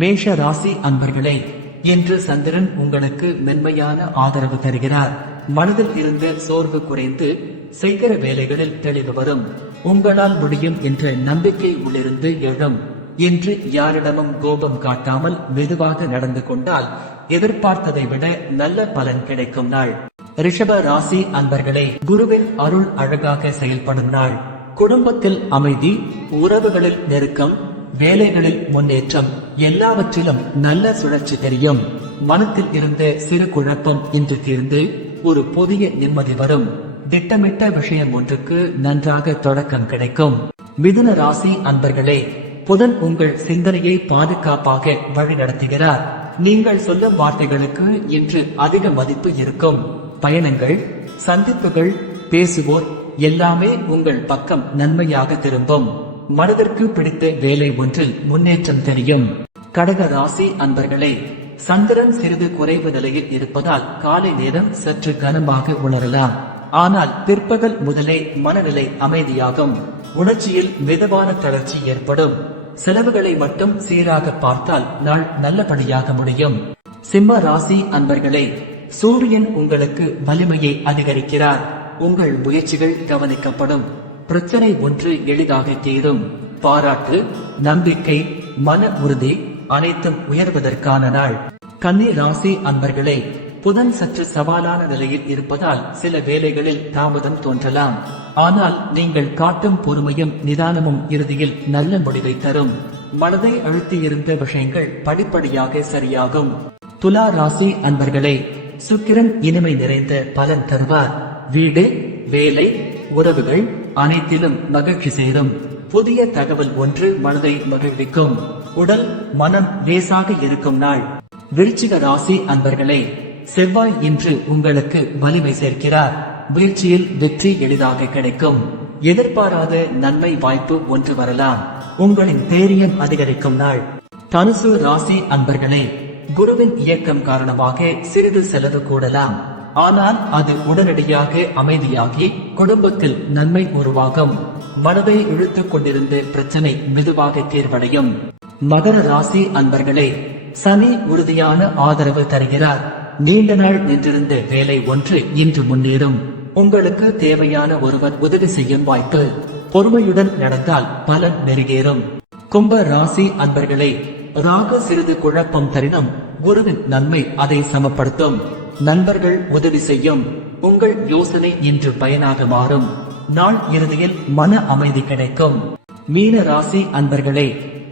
மேஷ ராசி அன்பர்களே, இன்று சந்திரன் உங்களுக்கு மென்மையான ஆதரவு தருகிறார். மனதில் இருந்த சோர்வு குறைந்து செய்கிற வேலைகளில் தெளிவு வரும். உங்களால் முடியும் என்ற நம்பிக்கை உள்ளிருந்து எழும். இன்று யாரிடமும் கோபம் காட்டாமல் மெதுவாக நடந்து கொண்டால் எதிர்பார்த்ததை விட நல்ல பலன் கிடைக்கும் நாள். ரிஷப ராசி அன்பர்களே, குருவின் அருள் அழகாக செயல்படும் நாள். குடும்பத்தில் அமைதி, உறவுகளில் நெருக்கம், வேலைகளில் முன்னேற்றம், எல்லாவற்றிலும் நல்ல சுழற்சி தெரியும். மனத்தில் இருந்த சிறு குழப்பம் இன்று தீர்ந்து ஒரு புதிய நிம்மதி வரும். திட்டமிட்ட விஷயம் ஒன்றுக்கு நன்றாக தொடக்கம் கிடைக்கும். மிதுன ராசி அன்பர்களே, புதன் உங்கள் சிந்தனையை பாதுகாப்பாக வழிநடத்துகிறார். நீங்கள் சொல்லும் வார்த்தைகளுக்கு இன்று அதிக மதிப்பு இருக்கும். பயணங்கள், சந்திப்புகள், பேசுவோர் எல்லாமே உங்கள் பக்கம் நன்மையாக திரும்பும். மனதிற்கு பிடித்த வேலை ஒன்றில் முன்னேற்றம் தெரியும். கடக ராசி அன்பர்களே, சந்திரன் சிறிது குறைவு நிலையில் இருப்பதால் காலை நேரம் சற்று கனமாக உணரலாம். ஆனால் பிற்பகல் முதலே மனநிலை அமைதியாகும். உணர்ச்சியில் மிதமான தளர்ச்சி ஏற்படும். செலவுகளை மட்டும் சீராக பார்த்தால் நாள் நல்லபடியாக முடியும். சிம்ம ராசி அன்பர்களே, சூரியன் உங்களுக்கு வலிமையை அதிகரிக்கிறார். உங்கள் முயற்சிகள் கவனிக்கப்படும். பிரச்சனை ஒன்று எளிதாக தீரும். பாராட்டு, நம்பிக்கை, மன உறுதி அனைத்தும் உயர்வதற்கான நாள். கன்னி ராசி அன்பர்களே, புதன் சற்று சவாலான நிலையில் இருப்பதால் சில வேலைகளில் தாமதம் தோன்றலாம். ஆனால் நீங்கள் காட்டும் பொறுமையும் நிதானமும் இறுதியில் நல்ல முடிவை தரும். மனதை அழுத்தியிருந்த விஷயங்கள் படிப்படியாக சரியாகும். துலா ராசி அன்பர்களே, சுக்கிரன் இனிமை நிறைந்த பலன் தருவார். வீடு, வேலை, உறவுகள் அனைத்திலும் மகிழ்ச்சி சேரும். புதிய தகவல் ஒன்று மனதை மகிழ்விக்கும். உடல், மனம் லேசாக இருக்கும் நாள். விருச்சிக ராசி அன்பர்களே, செவ்வாய் இன்று உங்களுக்கு வலிமை சேர்க்கிறார். முயற்சியில் வெற்றி எளிதாக கிடைக்கும். எதிர்பாராத நன்மை வாய்ப்பு ஒன்று வரலாம். உங்களின் தைரியம் அதிகரிக்கும் நாள். தனுசு ராசி அன்பர்களே, குருவின் இயக்கம் காரணமாக சிறிது செலவு கூடலாம். ஆனால் அது உடனடியாக அமைதியாகி குடும்பத்தில் நன்மை உருவாகும். மனதை இழுத்துக் கொண்டிருந்த பிரச்சனை மெதுவாக தீர்வடையும். மகர ராசி அன்பர்களே, சனி உறுதியான ஆதரவு தருகிறார். நீண்ட நாள் நின்றிருந்த வேலை ஒன்று இன்று முன்னேறும். உங்களுக்கு தேவையான ஒருவர் உதவி செய்யும் வாய்ப்பு. பொறுமையுடன் நடந்தால் பலன் நெருங்கேறும். கும்ப ராசி அன்பர்களே, ராகு சிறிது குழப்பம் தரினும் குருவின் நன்மை அதை சமப்படுத்தும். நண்பர்கள் உதவி செய்யும். உங்கள் யோசனை இன்று பயனாக மாறும். நாள் இறுதியில் மன அமைதி கிடைக்கும். மீன ராசி அன்பர்களே,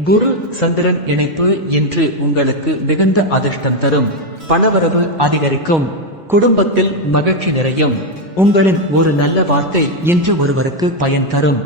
குரு சந்திரன் இணைப்பு இன்று உங்களுக்கு மிகுந்த அதிர்ஷ்டம் தரும். பணவரவு அதிகரிக்கும். குடும்பத்தில் மகிழ்ச்சி நிறையும். உங்களின் ஒரு நல்ல வார்த்தை இன்று ஒருவருக்கு பயன் தரும்.